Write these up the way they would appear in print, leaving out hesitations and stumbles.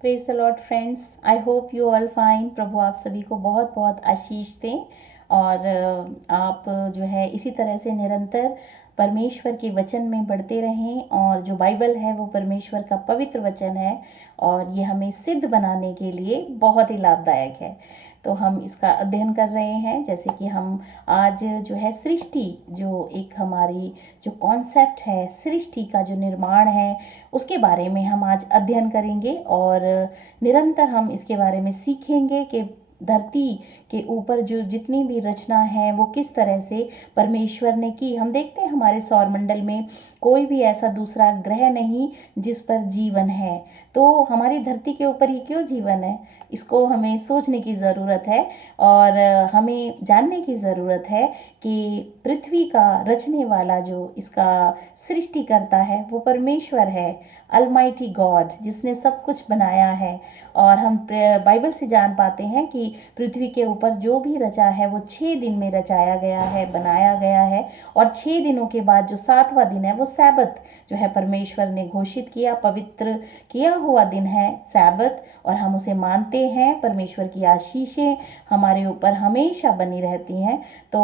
Praise the lord friends, I hope you all fine. प्रभु आप सभी को बहुत बहुत आशीष दें और आप जो है इसी तरह से निरंतर परमेश्वर के वचन में बढ़ते रहें। और जो बाइबल है वो परमेश्वर का पवित्र वचन है और ये हमें सिद्ध बनाने के लिए बहुत ही लाभदायक है। तो हम इसका अध्ययन कर रहे हैं, जैसे कि हम आज जो है सृष्टि, जो एक हमारी जो कॉन्सेप्ट है, सृष्टि का जो निर्माण है, उसके बारे में हम आज अध्ययन करेंगे और निरंतर हम इसके बारे में सीखेंगे कि धरती के ऊपर जो जितनी भी रचना है वो किस तरह से परमेश्वर ने की। हम देखते हैं हमारे सौरमंडल में कोई भी ऐसा दूसरा ग्रह नहीं जिस पर जीवन है। तो हमारी धरती के ऊपर ही क्यों जीवन है, इसको हमें सोचने की ज़रूरत है और हमें जानने की ज़रूरत है कि पृथ्वी का रचने वाला, जो इसका सृष्टि करता है, वो परमेश्वर है, अलमाइटी गॉड, जिसने सब कुछ बनाया है। और हम बाइबल से जान पाते हैं कि पृथ्वी के ऊपर जो भी रचा है वो 6 दिन में रचाया गया है, बनाया गया है। और 6 दिनों के बाद जो 7वां दिन है वो सैबत जो है परमेश्वर ने घोषित किया, पवित्र किया हुआ दिन है सैबत, और हम उसे मानते हैं। परमेश्वर की आशीषें हमारे ऊपर हमेशा बनी रहती हैं। तो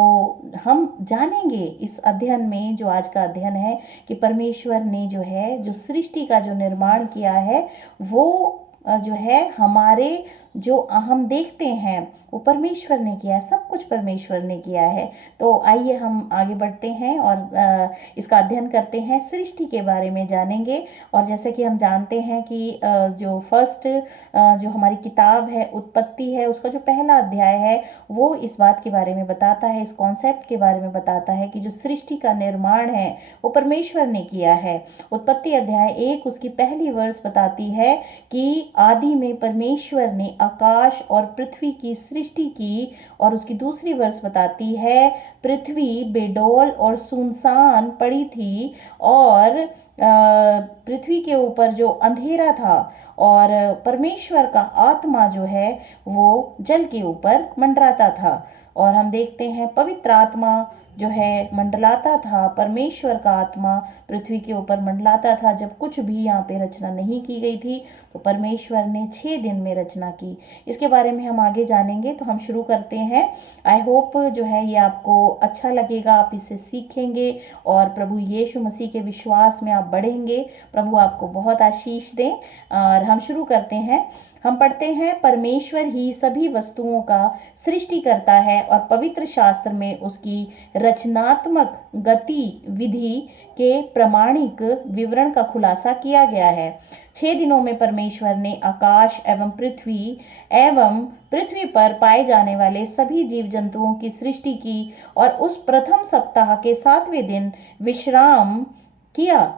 हम जानेंगे इस अध्ययन में, जो आज का अध्ययन है, कि परमेश्वर ने जो है जो सृष्टि का जो निर्माण किया है वो जो है हमारे जो हम देखते हैं वो परमेश्वर ने किया है, सब कुछ परमेश्वर ने किया है। तो आइए हम आगे बढ़ते हैं और इसका अध्ययन करते हैं, सृष्टि के बारे में जानेंगे। और जैसे कि हम जानते हैं कि जो फर्स्ट जो हमारी किताब है, उत्पत्ति है, उसका जो पहला अध्याय है वो इस बात के बारे में बताता है, इस कॉन्सेप्ट के बारे में बताता है कि जो सृष्टि का निर्माण है वो परमेश्वर ने किया है। उत्पत्ति अध्याय 1 उसकी पहली वर्ष बताती है कि आदि में परमेश्वर ने आकाश और पृथ्वी की सृष्टि की, और उसकी दूसरी वर्ष बताती है पृथ्वी बेडौल और सुनसान पड़ी थी और पृथ्वी के ऊपर जो अंधेरा था और परमेश्वर का आत्मा जो है वो जल के ऊपर मंडराता था। और हम देखते हैं पवित्र आत्मा जो है मंडलाता था, परमेश्वर का आत्मा पृथ्वी के ऊपर मंडलाता था जब कुछ भी यहाँ पे रचना नहीं की गई थी। तो परमेश्वर ने 6 दिन में रचना की। इसके बारे में हम आगे जानेंगे, तो हम शुरू करते हैं। आई होप जो है ये आपको अच्छा लगेगा, आप इससे सीखेंगे और प्रभु यीशु मसीह के विश्वास में आप बढ़ेंगे। प्रभु आपको बहुत आशीष दें। और हम शुरू करते हैं। हम पढ़ते हैं, परमेश्वर ही सभी वस्तुओं का सृष्टि करता है और पवित्र शास्त्र में उसकी रचनात्मक गति विधि के प्रामाणिक विवरण का खुलासा किया गया है। 6 दिनों में परमेश्वर ने आकाश एवं पृथ्वी पर पाए जाने वाले सभी जीव जंतुओं की सृष्टि की और उस प्रथम सप्ताह के 7वें दिन विश्राम किया।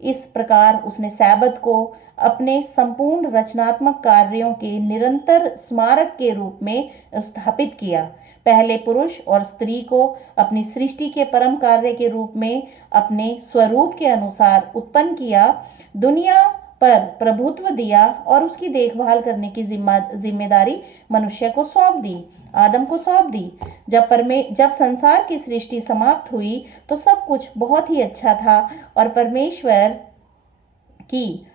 इस प्रकार उसने सैबत को अपने संपूर्ण रचनात्मक कार्यों के निरंतर स्मारक के रूप में स्थापित किया। पहले पुरुष और स्त्री को अपनी सृष्टि के परम कार्य के रूप में अपने स्वरूप के अनुसार उत्पन्न किया, दुनिया पर प्रभुत्व दिया और उसकी देखभाल करने की जिम्मेदारी मनुष्य को सौंप दी, आदम को सौंप दी। जब संसार की सृष्टि समाप्त हुई तो सब कुछ बहुत ही अच्छा था और परमेश्वर की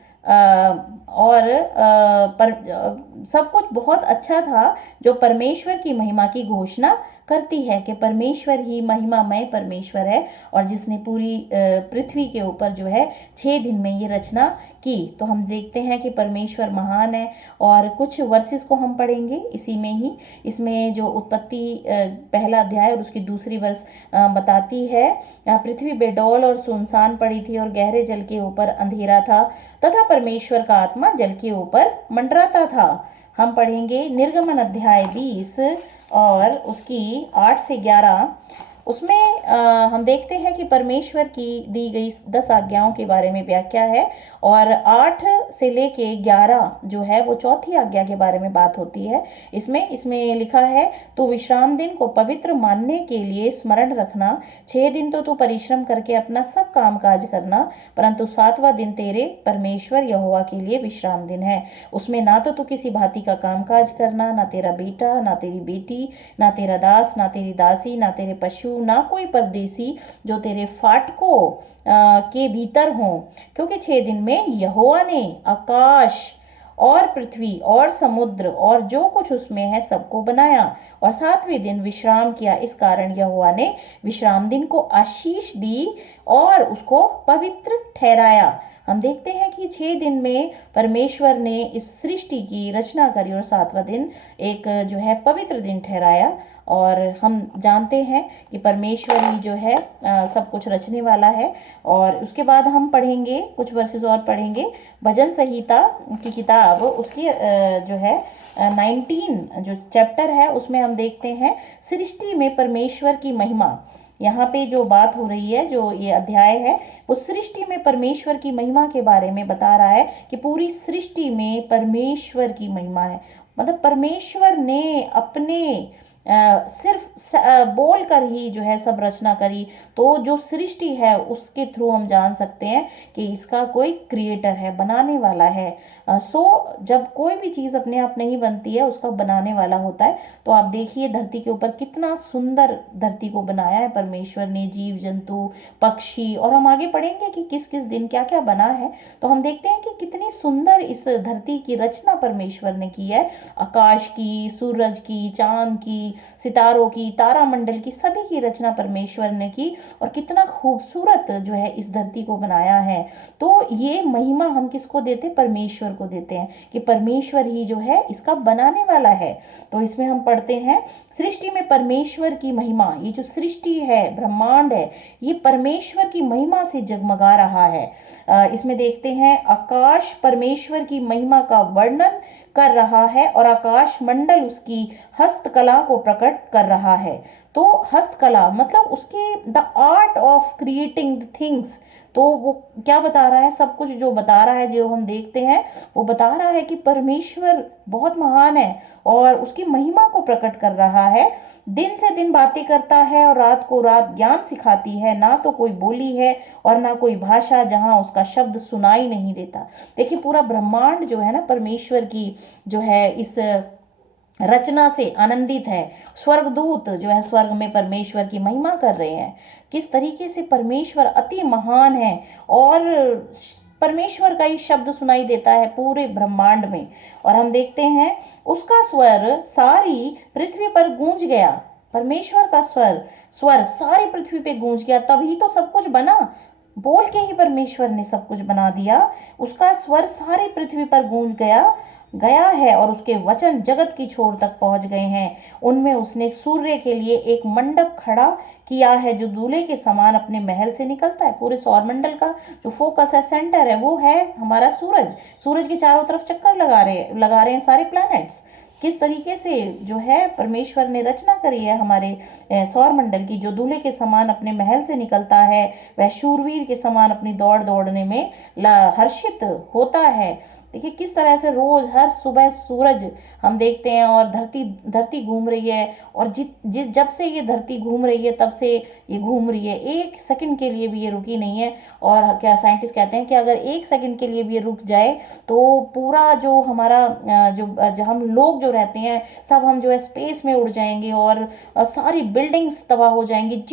सब कुछ बहुत अच्छा था, जो परमेश्वर की महिमा की घोषणा करती है कि परमेश्वर ही महिमामय परमेश्वर है और जिसने पूरी पृथ्वी के ऊपर जो है 6 दिन में ये रचना की। तो हम देखते हैं कि परमेश्वर महान है। और कुछ वर्सेस को हम पढ़ेंगे इसी में ही। इसमें जो उत्पत्ति पहला अध्याय और उसकी दूसरी वर्ष बताती है, पृथ्वी बेडौल और सुनसान पड़ी थी और गहरे जल के ऊपर अंधेरा था तथा परमेश्वर का आत्मा जल के ऊपर मंडराता था। हम पढ़ेंगे निर्गमन अध्याय 20 और उसकी 8 से 11। उसमें हम देखते हैं कि परमेश्वर की दी गई 10 आज्ञाओं के बारे में व्याख्या है और 8 से लेके 11 जो है वो चौथी आज्ञा के बारे में बात होती है। इसमें लिखा है, तो विश्राम दिन को पवित्र मानने के लिए स्मरण रखना। 6 दिन तो तू परिश्रम करके अपना सब काम काज करना, परंतु 7वां दिन तेरे परमेश्वर यहोवा के लिए विश्राम दिन है। उसमें ना तो तू किसी भांति का काम काज करना, ना तेरा बेटा, ना तेरी बेटी, ना तेरा दास, ना तेरी दासी, ना तेरे पशु, ना कोई परदेसी जो तेरे फाटकों के भीतर हों, क्योंकि 6 दिन में यहोवा ने आकाश और पृथ्वी और समुद्र और जो कुछ उसमें है सबको बनाया और सातवें दिन विश्राम किया। इस कारण यहोवा ने विश्राम दिन को आशीष दी और उसको पवित्र ठहराया। हम देखते हैं कि 6 दिन में परमेश्वर ने इस सृष्टि की रचना करी और सातवां दिन एक जो है पवित्र दिन ठहराया। और हम जानते हैं कि परमेश्वर ही जो है सब कुछ रचने वाला है। और उसके बाद हम पढ़ेंगे, कुछ वर्सेस और पढ़ेंगे, भजन संहिता की किताब उसकी जो है 19 जो चैप्टर है उसमें हम देखते हैं सृष्टि में परमेश्वर की महिमा। यहाँ पे जो बात हो रही है, जो ये अध्याय है, वो सृष्टि में परमेश्वर की महिमा के बारे में बता रहा है कि पूरी सृष्टि में परमेश्वर की महिमा है। मतलब परमेश्वर ने अपने सिर्फ बोल कर ही जो है सब रचना करी। तो जो सृष्टि है उसके थ्रू हम जान सकते हैं कि इसका कोई क्रिएटर है, बनाने वाला है। जब कोई भी चीज़ अपने आप नहीं बनती है, उसका बनाने वाला होता है। तो आप देखिए धरती के ऊपर कितना सुंदर धरती को बनाया है परमेश्वर ने, जीव जंतु पक्षी, और हम आगे पढ़ेंगे कि किस किस दिन क्या क्या बना है। तो हम देखते हैं कि कितनी सुंदर इस धरती की रचना परमेश्वर ने की है। आकाश की, सूरज की, चांद की, सितारों की, तारामंडल की, सभी की रचना परमेश्वर ने की और कितना खूबसूरत जो है इस धरती को बनाया है। तो ये महिमा हम किसको देते? परमेश्वर को देते हैं कि परमेश्वर ही जो है इसका बनाने वाला है। तो इसमें हम पढ़ते हैं सृष्टि में परमेश्वर की महिमा। ये जो सृष्टि है, ब्रह्मांड है, ये परमेश्वर की महिमा से जगमगा रहा है। इसमें देखते हैं आकाश परमेश्वर की महिमा का वर्णन कर रहा है और आकाश मंडल उसकी हस्तकला को प्रकट कर रहा है। तो हस्तकला मतलब उसके the art of creating the things. तो वो क्या बता रहा है? सब कुछ जो बता रहा है, जो हम देखते हैं, वो बता रहा है कि परमेश्वर बहुत महान है और उसकी महिमा को प्रकट कर रहा है। दिन से दिन बातें करता है और रात को रात ज्ञान सिखाती है। ना तो कोई बोली है और ना कोई भाषा जहां उसका शब्द सुनाई नहीं देता। देखिए पूरा ब्रह्मांड जो है ना परमेश्वर की जो है इस रचना से आनंदित है। स्वर्गदूत जो है स्वर्ग में परमेश्वर की महिमा कर रहे हैं। किस तरीके से परमेश्वर अति महान है और परमेश्वर का ही शब्द सुनाई देता है पूरे ब्रह्मांड में। और हम देखते हैं उसका स्वर सारी पृथ्वी पर गूंज गया। परमेश्वर का स्वर सारी पृथ्वी पे गूंज गया, तभी तो सब कुछ बना। बोल के ही परमेश्वर ने सब कुछ बना दिया। उसका स्वर सारी पृथ्वी पर गूंज गया है और उसके वचन जगत की छोर तक पहुंच गए हैं। उनमें उसने सूर्य के लिए एक मंडप खड़ा किया है जो दूल्हे के समान अपने महल से निकलता है। पूरे सौरमंडल का जो फोकस है, सेंटर है, वो है हमारा सूरज। सूरज के चारों तरफ चक्कर लगा रहे हैं सारे प्लैनेट्स। किस तरीके से जो है परमेश्वर ने रचना करी है हमारे सौरमंडल की। जो दूल्हे के समान अपने महल से निकलता है, वह शूरवीर के समान अपनी दौड़ दौड़ने में हर्षित होता है। देखिए किस तरह से रोज हर सुबह सूरज हम देखते हैं और धरती घूम रही है। और जिस जब से ये धरती घूम रही है तब से ये घूम रही है, एक सेकंड के लिए भी ये रुकी नहीं है। और क्या साइंटिस्ट कहते हैं कि अगर एक सेकंड के लिए भी ये रुक जाए तो पूरा जो हमारा जो हम लोग जो रहते हैं सब हम जो है स्पेस में उड़ जाएंगे और सारी बिल्डिंग्स तबाह हो जाएंगी।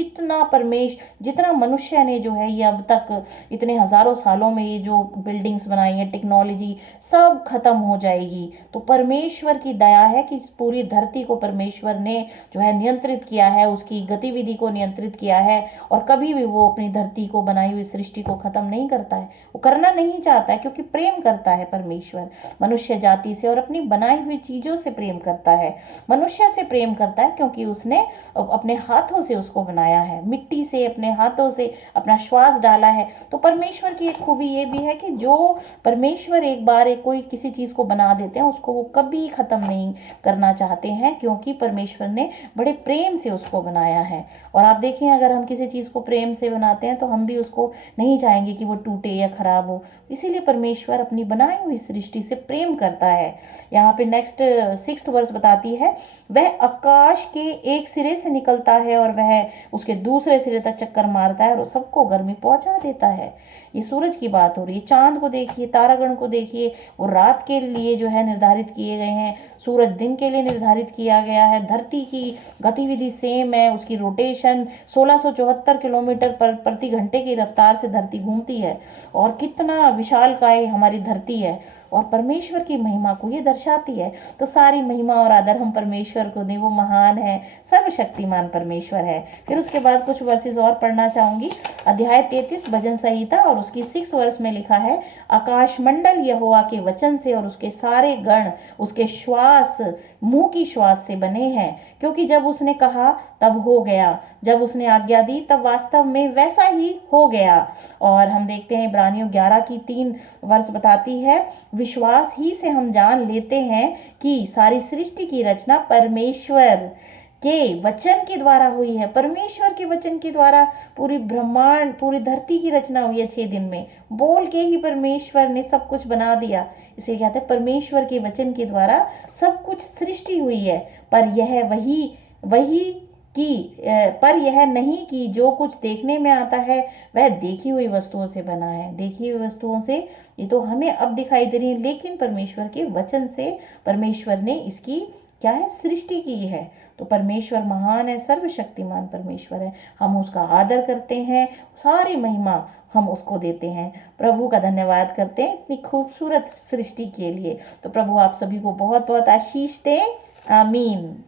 जितना मनुष्य ने जो है ये अब तक इतने हजारों सालों में ये जो बिल्डिंग्स बनाई है, टेक्नोलॉजी सब खत्म हो जाएगी। तो परमेश्वर की दया है कि इस पूरी धरती को परमेश्वर ने जो है नियंत्रित किया है, उसकी गतिविधि को नियंत्रित किया है। और कभी भी वो अपनी धरती को, बनाई हुई सृष्टि को खत्म नहीं करता है। वो करना नहीं चाहता है क्योंकि प्रेम करता है परमेश्वर मनुष्य जाति से और अपनी बनाई हुई चीजों से प्रेम करता है। मनुष्य से प्रेम करता है क्योंकि उसने अपने हाथों से उसको बनाया है, मिट्टी से अपने हाथों से अपना श्वास डाला है। तो परमेश्वर की एक खूबी ये भी है कि जो परमेश्वर एक बार कोई किसी चीज को बना देते हैं उसको वो कभी खत्म नहीं करना चाहते हैं, क्योंकि परमेश्वर ने बड़े प्रेम से उसको बनाया है। और आप देखिए अगर हम किसी चीज को प्रेम से बनाते हैं तो हम भी उसको नहीं चाहेंगे कि वो टूटे या खराब हो। इसीलिए परमेश्वर अपनी बनाई हुई सृष्टि से प्रेम करता है। यहाँ पे नेक्स्ट 6th वर्स बताती है, वह आकाश के एक सिरे से निकलता है और वह उसके दूसरे सिरे तक चक्कर मारता है और सबको गर्मी पहुंचा देता है। ये सूरज की बात हो रही है। चांद को देखिए, तारागण को देखिए, वो रात के लिए जो है निर्धारित किए गए हैं, सूरज दिन के लिए निर्धारित किया गया है। धरती की गतिविधि सेम है, उसकी रोटेशन 1674 किलोमीटर पर प्रति घंटे की रफ्तार से धरती घूमती है। और कितना विशालकाय हमारी धरती है। और परमेश्वर की महिमा को ये दर्शाती है। तो सारी महिमा और आदर हम परमेश्वर को दें, वो महान है, सर्वशक्तिमान परमेश्वर है। फिर उसके बाद कुछ वर्सेस और पढ़ना चाहूँगी। अध्याय 33 भजन संहिता और उसकी 6 वर्ष में लिखा है, आकाश मंडल यहोवा के वचन से और उसके सारे गण उसके श्वास, मुंह की श्वास से बने हैं। क्योंकि जब उसने कहा तब हो गया, जब उसने आज्ञा दी तब वास्तव में वैसा ही हो गया। और हम देखते हैं इब्रानियों 11 की 3 वर्ष बताती है, विश्वास ही से हम जान लेते हैं कि सारी सृष्टि की रचना परमेश्वर के वचन के द्वारा हुई है। परमेश्वर के वचन के द्वारा पूरी ब्रह्मांड, पूरी धरती की रचना हुई है 6 दिन में। बोल के ही परमेश्वर ने सब कुछ बना दिया। इसे कहते हैं परमेश्वर के वचन के द्वारा सब कुछ सृष्टि हुई है। पर यह वही कि पर यह नहीं कि जो कुछ देखने में आता है वह देखी हुई वस्तुओं से बना है। देखी हुई वस्तुओं से ये तो हमें अब दिखाई दे रही है, लेकिन परमेश्वर के वचन से परमेश्वर ने इसकी क्या है, सृष्टि की है। तो परमेश्वर महान है, सर्वशक्तिमान परमेश्वर है। हम उसका आदर करते हैं, सारी महिमा हम उसको देते हैं। प्रभु का धन्यवाद करते हैं इतनी खूबसूरत सृष्टि के लिए। तो प्रभु आप सभी को बहुत बहुत आशीष दें। आमीन।